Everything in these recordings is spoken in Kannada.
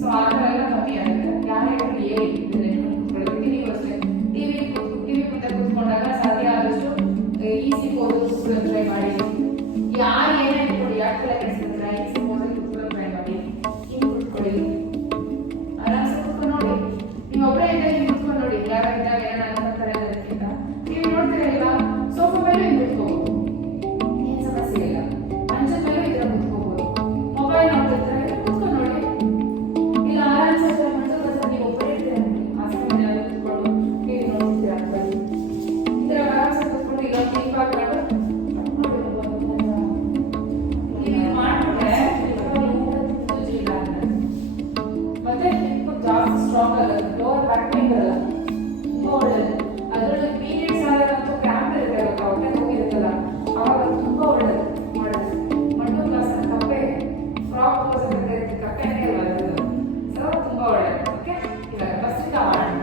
ಸೊ ಬ್ಯಾಕ್ ಪೇನ್ ಬರಲ್ಲ, ತುಂಬಾ ಒಳ್ಳೇದು. ಅದರಲ್ಲಿ ಪೀರಿಯಡ್ಸ್ ಆದಾಗಂತೂ ಕ್ರಾಂಪ್ ಇರುತ್ತೆ, ಹೊಟ್ಟೆ ಹೋಗಿರುತ್ತಲ್ಲ, ಅವಾಗ ತುಂಬಾ ಒಳ್ಳೇದು ಮಾಡೋದು. ಮಂಡು ಕ್ಲಾಸ್ ಕಪ್ಪೆ ಫ್ರಾಕ್ ಕ್ಲಾಸ್ ಅಂತ ಇರುತ್ತೆ, ಕಪ್ಪೆನೇ ಅಲ್ವಾ ಅದು, ಸೊ ತುಂಬಾ ಒಳ್ಳೇದು. ಓಕೆ, ಇವಾಗ ಭಸ್ತ್ರಿಕಾ ಮಾಡೋಣ.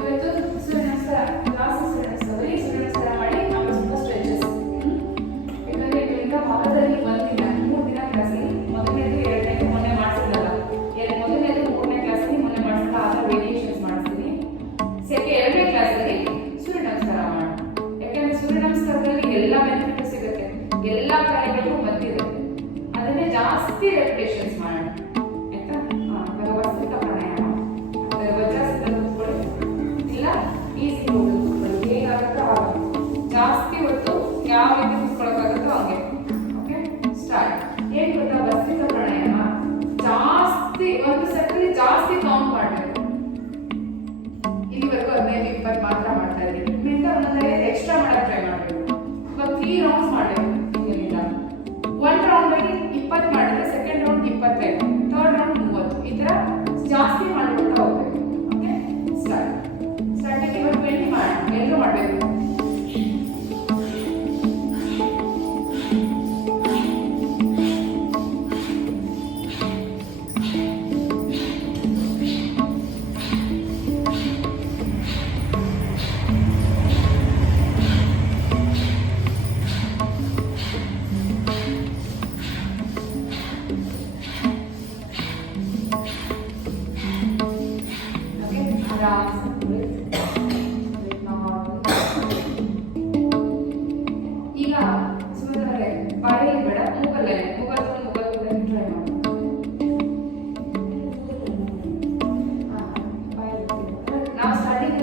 ಇವತ್ತು ಸೂರ್ಯ ನಮಸ್ಕಾರ ಕ್ಲಾಸ್, ಸೂರ್ಯ ನಮಸ್ಕಾರ ಮಾಡಿ ಆಮೇಲೆ ಸ್ವಲ್ಪ ಸ್ಟ್ರೆಚಸ್. ಯಾಕಂದ್ರೆ ಇದರಿಂದ ಭಾಗದಲ್ಲಿ ಬಂದಿಲ್ಲ 3 ದಿನ ಕ್ಲಾಸಲ್ಲಿ, ಮೊದಲನೇದು 2ನೇದು ಮೊನ್ನೆ ಮಾಡಿಸಿದ್ರಲ್ಲ, ಮೊದಲನೇದು 3ನೇ ಕ್ಲಾಸಲ್ಲಿ ಮೊನ್ನೆ ಮಾಡಿಸಿದ ಆದ ವೇರಿಯೇಷನ್ಸ್ ಮಾಡಿಸ್ತೀನಿ. 2ನೇ ಕ್ಲಾಸಲ್ಲಿ ಸೂರ್ಯ ನಮಸ್ಕಾರ ಮಾಡೋಣ. ಯಾಕಂದ್ರೆ ಸೂರ್ಯ ನಮಸ್ಕಾರದಲ್ಲಿ ಎಲ್ಲ ಬೆನಿಫಿಟ್ ಸಿಗುತ್ತೆ, ಎಲ್ಲ ಕಾರ್ಯಗಳಿಗೂ ಬಂದಿದೆ. ಅದನ್ನೇ ಜಾಸ್ತಿ ರೆಪಿಟೇಷನ್ಸ್ ಮಾಡೋಣ ಆಯ್ತಾ. ಇವಾಗ ಭಸ್ತ್ರಿಕಾ ಪ್ರಾಣಾಯಾಮ, ವಜ್ರಾಸನ ಕೂತ್ಕೊಳ್ಳಿ, ಇಲ್ಲ ಈಸಿ ಕೂತ್ಕೊಳ್ಳಿ, ಹೇಗಾಗುತ್ತೋ ಆಗ. ಜಾಸ್ತಿ ಹೊತ್ತು ಯಾವ ರೀತಿ ಕೂತ್ಕೊಳ್ಳೋಕ್ಕಾಗುತ್ತೋ ಹಂಗೆ. Okay, start. ಏನ್ ಗೊತ್ತಾ, ಭಸ್ತ್ರಿಕಾ ಪ್ರಾಣಾಯಾಮ ಜಾಸ್ತಿ ಒಂದು ಸೆಟ್ಟಲ್ಲಿ ಜಾಸ್ತಿ ಕೌಂಟ್ ಮಾಡಬೇಕು. ಇಲ್ಲಿವರೆಗೂ 15-20 ಮಾತ್ರ ಮಾಡ್ತಾ ಇದ್ದೀವಿ, ಇಲ್ಲಿಂದ ಒಂದೊಂದು ಎಕ್ಸ್ಟ್ರಾ ಮಾಡಕ್ಕೆ ಟ್ರೈ ಮಾಡಬೇಕು. ಇವಾಗ 3 ರೌಂಡ್ಸ್ ಮಾಡಬೇಕು. ಇಲ್ಲಿಂದ 1 ರೌಂಡಲ್ಲಿ 20 ಮಾಡಿದ್ರೆ, ಸೆಕೆಂಡ್ ರೌಂಡ್ 25, ಥರ್ಡ್ ರೌಂಡ್ 30, ಈ ಥರ ಜಾಸ್ತಿ ಮಾಡ್ಕೊಳ್ತಾ ಹೋಗ್ಬೇಕು. Okay, start. ಸ್ಟಾರ್ಟಿಂಗ್ ಇವಾಗ 20 ಮಾಡೋಣ, ಎಲ್ಲರೂ ಮಾಡಬೇಕು. ಈಗ ಸುಮ್ಮನೆ ಬಾಯಲ್ಲಿ ಬೇಡ, ಮೂಗಲ್ಲೇ ಮೂಗಲ್ ಟ್ರೈ ಮಾಡಿ. ನಾವು ಸ್ಟಾರ್ಟಿಂಗ್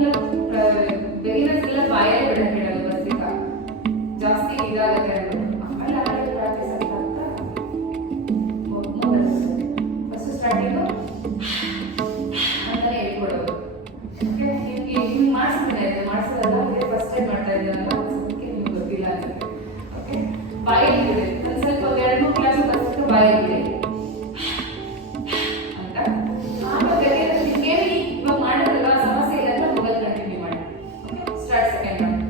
ಬಿಗಿನರ್ಸ್ ಎಲ್ಲ ಬಾಯಲ್ಲಿ ಬಿಡ ಹೇಳಲ್ಲ, ಭಸ್ತ್ರಿಕಾ ಜಾಸ್ತಿ ಇದಾಗುತ್ತೆ ಅನ್ನೋದು. ಆಮೇಲೆ ಆಮೇಲೆ ಪ್ರಾಕ್ಟೀಸ್ ಆಗ್ತಾ ಮೂಗಲ್ಲಿ ಫಸ್ಟ್ ಸ್ಟಾರ್ಟಿಂಗು ಅಂತಾನೆ ಹೇಳ್ಕೊಡೋದು. ಓಕೆ, ಹಿಂಗೆ ಮಾಡಿಸ್ತೀನಿ, ಮಾಡಿಸೋದಲ್ಲ, ಇದೇ ಫಸ್ಟ್ ಟೈಮ್ ಮಾಡ್ತಾ ಇದ್ದೀನಲ್ಲ, ಅದಕ್ಕೆ ನಿಮ್ಗೆ ಗೊತ್ತಿಲ್ಲ ಅನ್ಸುತ್ತೆ. ಓಕೆ, ಬಾಯಲ್ಲಿ ಬಿಡಿ, ಒಂದು ಸ್ವಲ್ಪ 2-3 ಕ್ಲಾಸ್ ಭಸ್ತ್ರಿಕಾ ಬಾಯಲ್ಲಿ ಬಿಡಿ ಅಂತ. ಆಮೇಲೆ ನಿಮ್ಗೆ ಇವಾಗ ಮಾಡೋದಲ್ಲ ಸಮಸ್ಯೆ ಇಲ್ಲ ಅಂತ ಮೊಬೈಲ್ ಕಂಟಿನ್ಯೂ ಮಾಡಿ. Okay, start. Second round.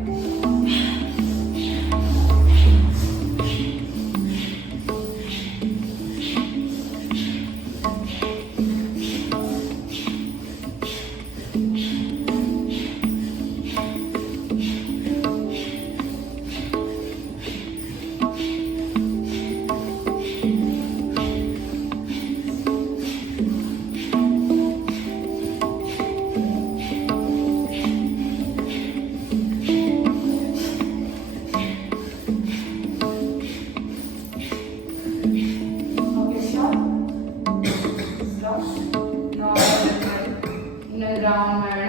ಇನ್ನೊಂದು ರೌಂಡ್ ಮಾಡೋಣ.